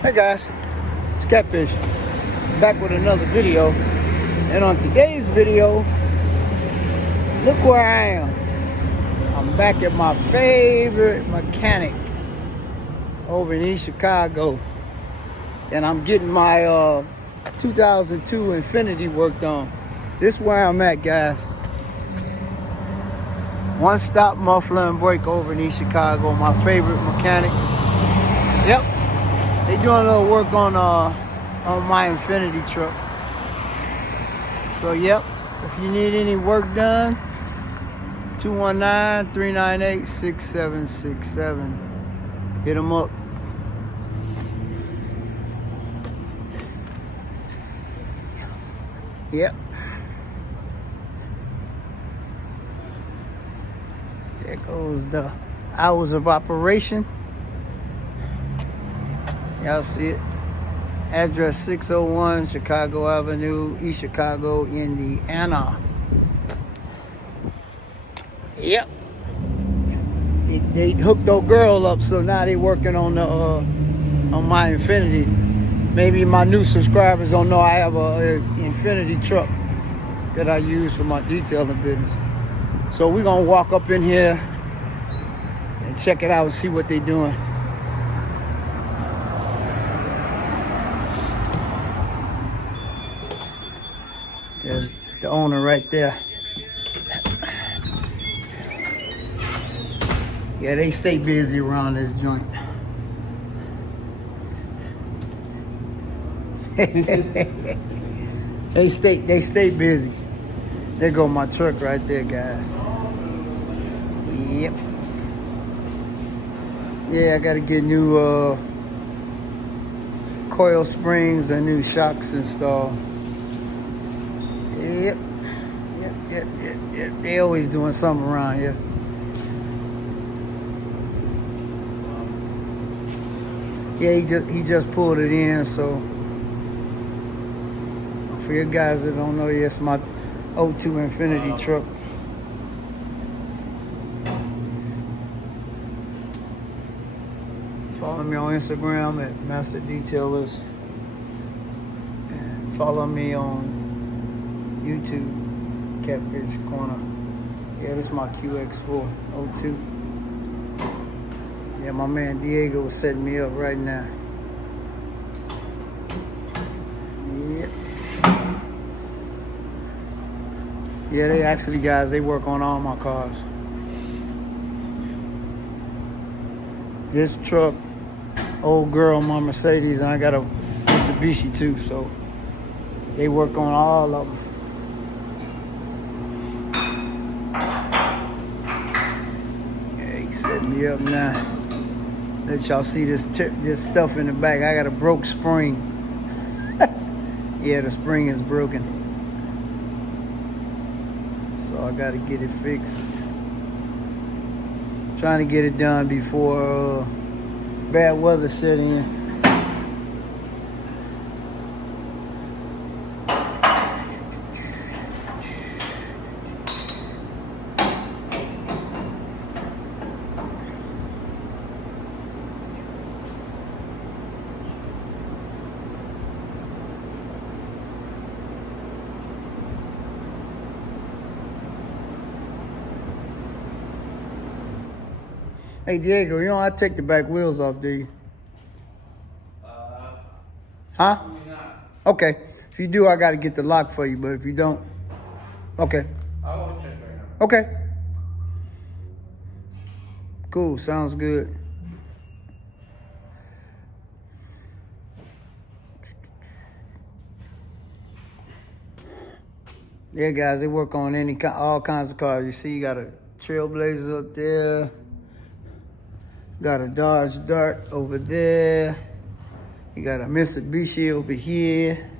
Hey guys, it's Catfish, back with another video. And on today's video, look where I am. I'm back at my favorite mechanic over in East Chicago. And I'm getting my 2002 Infinity worked on. This is where I'm at, guys. One stop muffler and brake over in East Chicago, my favorite mechanics. Yep. They doing a little work on my Infinity truck. So yep, if you need any work done, 219-398-6767. Hit them up. Yep. There goes the hours of operation. Y'all see it. Address 601 Chicago Avenue, East Chicago, Indiana. Yep. They hooked old girl up, so now they working on the on my Infinity. Maybe my new subscribers don't know I have a Infinity truck that I use for my detailing business. So we're gonna walk up in here and check it out and see what they're doing. There's the owner right there. Yeah, they stay busy around this joint. They stay busy. There go my truck right there, guys. Yep. Yeah, I gotta get new coil springs and new shocks installed. Yep. They always doing something around here. Yeah, he just pulled it in, so for you guys that don't know, yes, my 02 Infinity truck. Follow me on Instagram at Master Detailers. And follow me on YouTube, Catfish Corner. Yeah, this is my Qx4 02. Yeah, my man Diego was setting me up right now. Yep. Yeah, they actually, guys, they work on all my cars. This truck, old girl, my Mercedes, and I got a Mitsubishi too, so they work on all of them. Yeah, he set me up now. Let y'all see this stuff in the back. I got a broke spring. Yeah, the spring is broken. So I gotta get it fixed. Trying to get it done before bad weather set in. Hey Diego, you know I take the back wheels off, do you? Huh? Okay. If you do, I gotta get the lock for you, but if you don't, okay. I won't check right now. Okay. Cool, sounds good. Yeah, guys, they work on all kinds of cars. You see, you got a Trailblazer up there. Got a Dodge Dart over there. You got a Mitsubishi over here.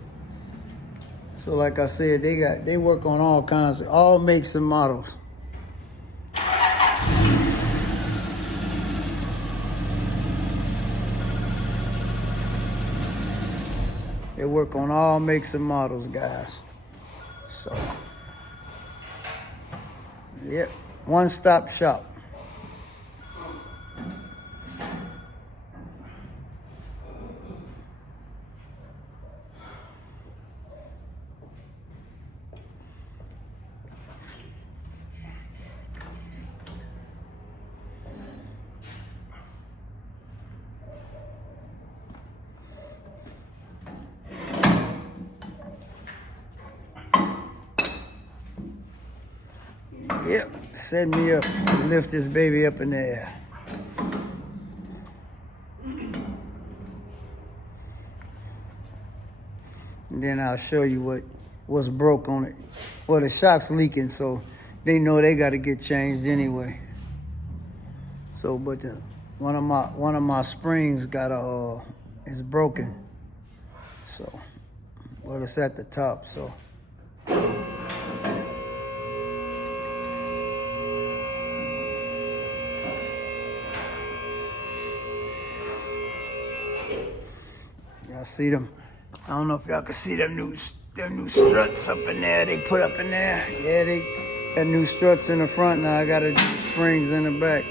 So like I said, they work on all kinds, all makes and models. They work on all makes and models, guys. So, yep, one-stop shop. Yep, set me up. Lift this baby up in the air. And then I'll show you what's broke on it. Well, the shock's leaking, so they know they got to get changed anyway. So, but one of my springs is broken. So, well, it's at the top. So. Y'all see them? I don't know if y'all can see them new struts up in there. They put up in there. Yeah, they got new struts in the front. Now I gotta do springs in the back.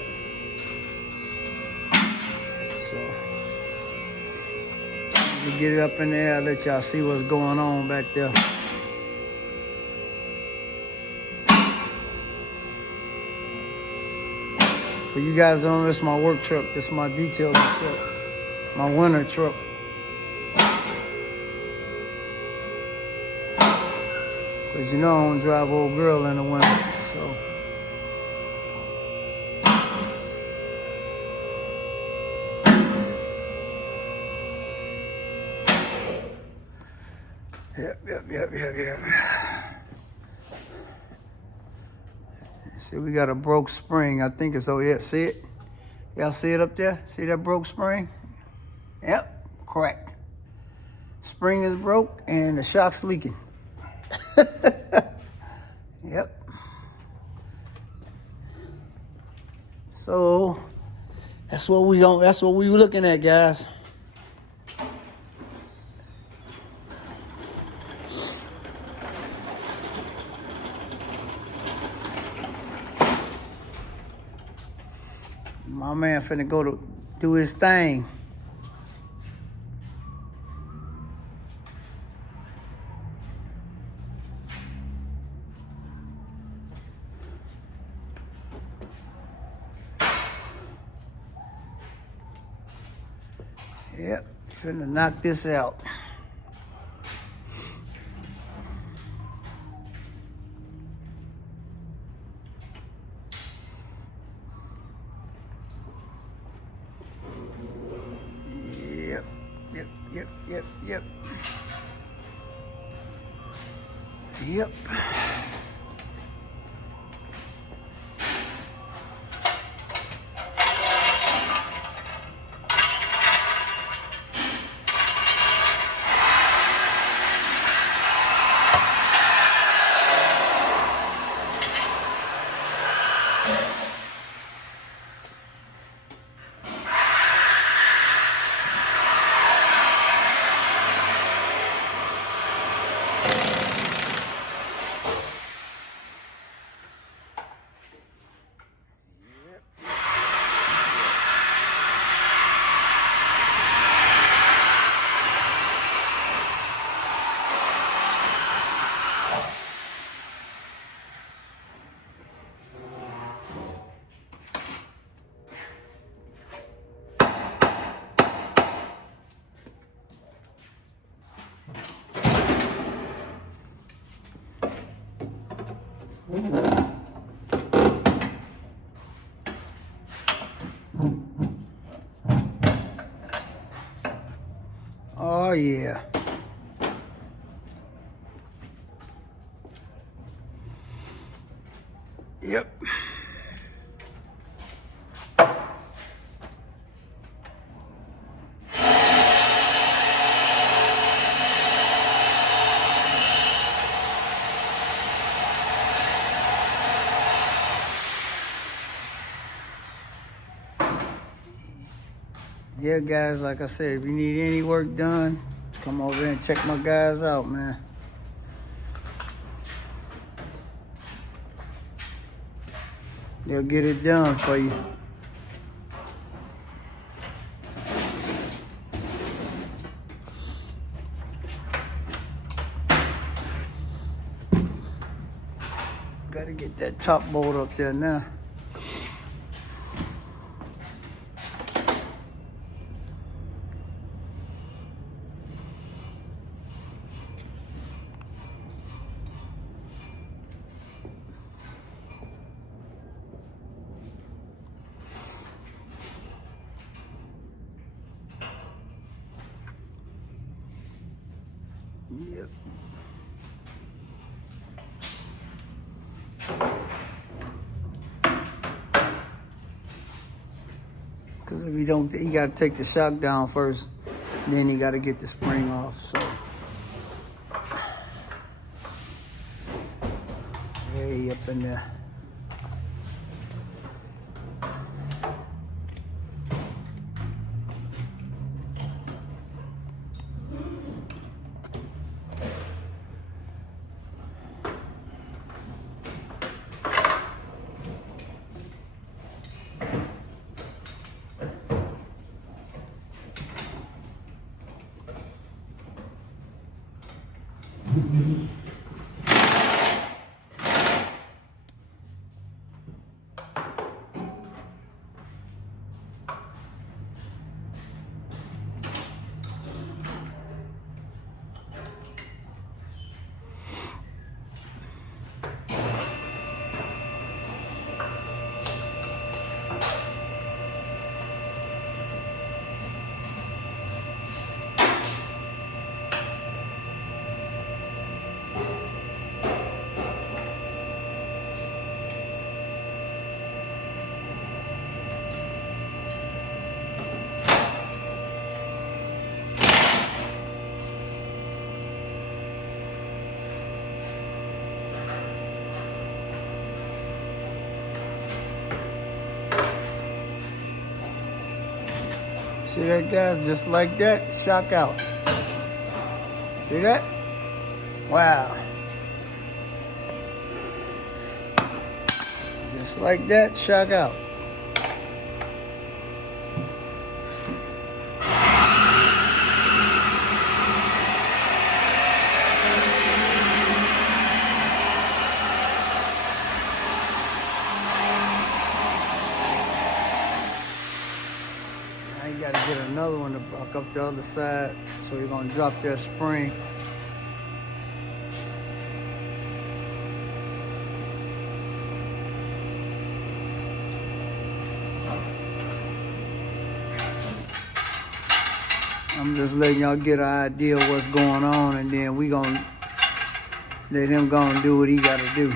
So to get it up in there, I'll let y'all see what's going on back there. For you guys don't know, this is my work truck. This is my detailing truck. My winter truck. Cause you know I don't drive old girl in the winter, so. Yep. See, we got a broke spring. I think it's over here. See it? Y'all see it up there? See that broke spring? Yep, correct. Spring is broke and the shock's leaking. Yep. So that's what we were looking at, guys. My man finna go to do his thing. Yep, finna knock this out. Yep. Oh yeah. Yep. Yeah, guys, like I said, if you need any work done, come over here and check my guys out, man. They'll get it done for you. Gotta get that top bolt up there now. Yep. Because if you don't, you got to take the shock down first. Then you got to get the spring off. So way up in there. See that, guys? Just like that, shock out. See that? Wow. Just like that, shock out. Now you gotta get another one to block up the other side. So you're gonna drop that spring. I'm just letting y'all get an idea of what's going on, and then we gonna let him go and do what he gotta do.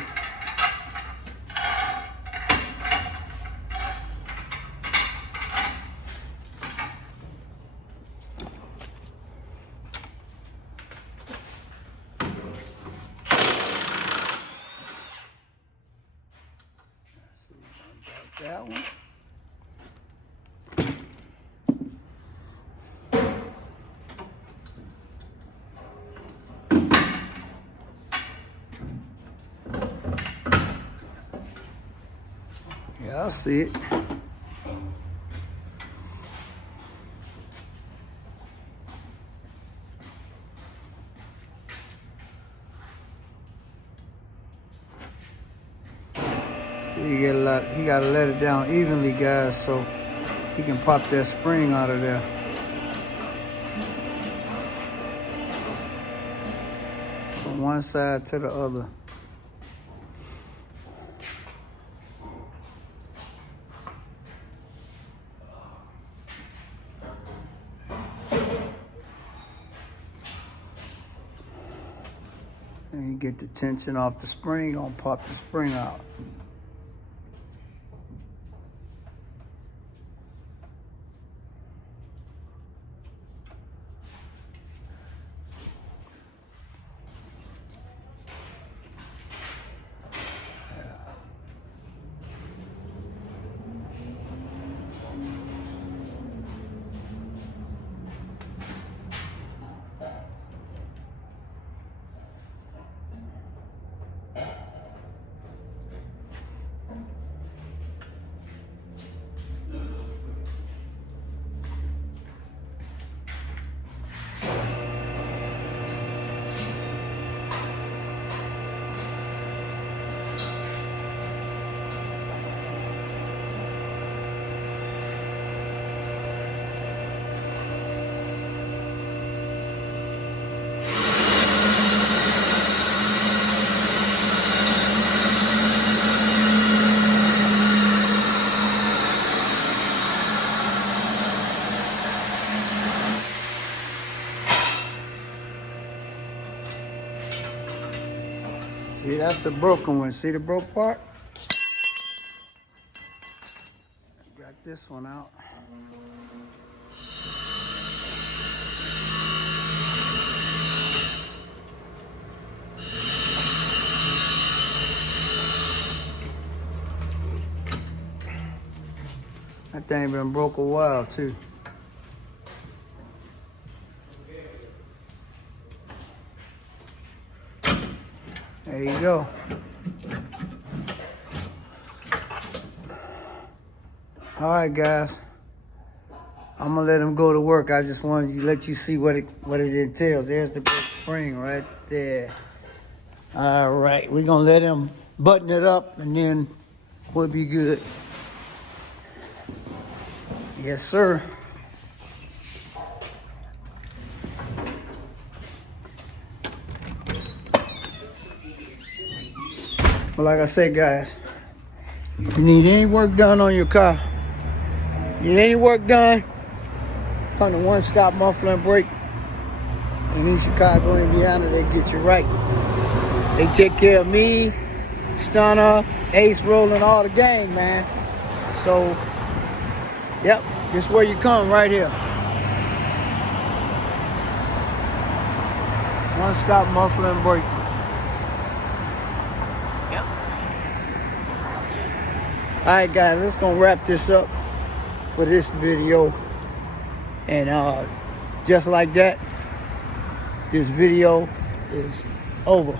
So we're gonna drop that one. Yeah, I see it. See, he gotta let it down evenly, guys, so he can pop that spring out of there. From one side to the other. And you get the tension off the spring, gonna pop the spring out. See, that's the broken one. See the broke part? Got this one out. That thing been broke a while too. There you go. All right, guys. I'm gonna let him go to work. I just wanted to let you see what it entails. There's the brake spring right there. All right, we're gonna let him button it up, and then we'll be good. Yes, sir. Well, like I said, guys, if you need any work done on your car, need any work done, come to One Stop Muffler and Brake in Chicago, Indiana. They get you right. They take care of me, Stunner, Ace, Rolling, all the gang, man. So, yep, this is where you come, right here. One Stop Muffler and Brake. Yep. All right, guys, let's gonna wrap this up for this video. And just like that, this video is over.